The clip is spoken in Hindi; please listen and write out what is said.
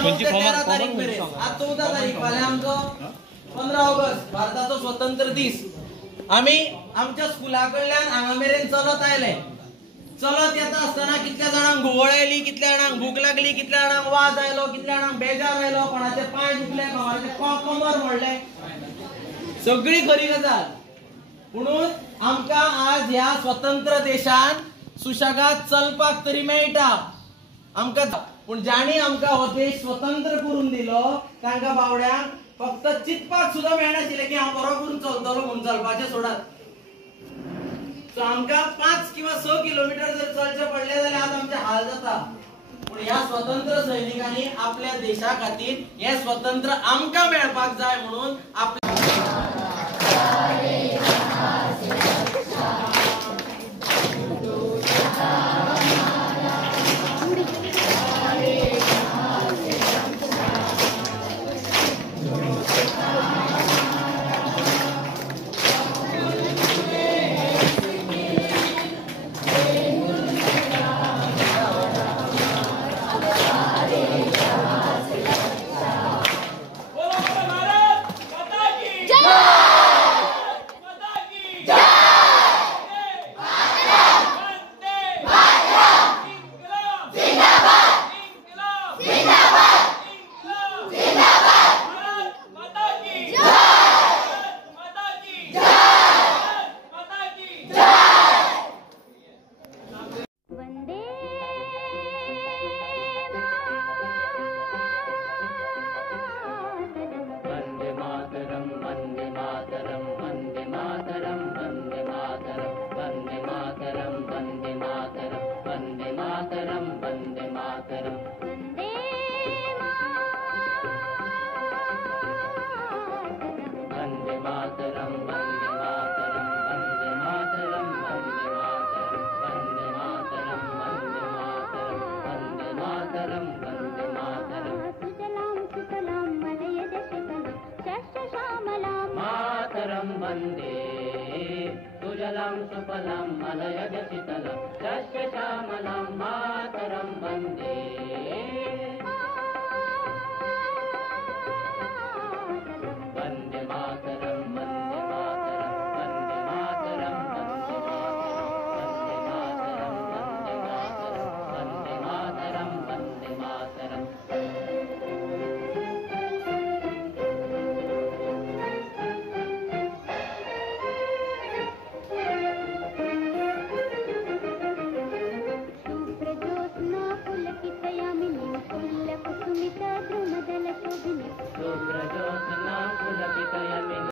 9 ते 13 तारीख मेरेन आज 14 तारीख फाल्यां आमचो 15 ऑगस्ट भारताचो स्वतंत्र दीस आमी आमच्या स्कुला कडल्यान हांगा मेरेन चलत आयले चलत येता आसतना कितल्या जाणांक घुंवळ आयली कितल्या जाणांक भूक लागली कितल्या जाणांक वाज आयलो कितल्या जाणांक बेजार आयलो कोणाचे पाय दुखले कोणाचे कमर मोडले सगळी खरी गजाल म्हणून आमकां आज ह्या स्वतंत्र देशान सुशेगाद चलपाक तरी मेळटा आमकां पण जाणी आमकां हो देश स्वतंत्र करून दिलो तांकां बावड्यांक फक्त चिंतपाक सुद्दां मेळनाशिल्लें की हांव बरो करून चलतलो म्हणून चलपाचें सोडात सो आमकां 5 किंवा 6 किलोमीटर जर चलचें पडलें जाल्यार आज आमचे हाल जाता पण ह्या स्वतंत्र सैनिकांनी आपल्या देशा खातीर हे स्वतंत्र आमकां मेळपाक जाय म्हणून आपल्या वन्दे सुजलां सुफलां मलयज शीतलं शस्य श्यामलां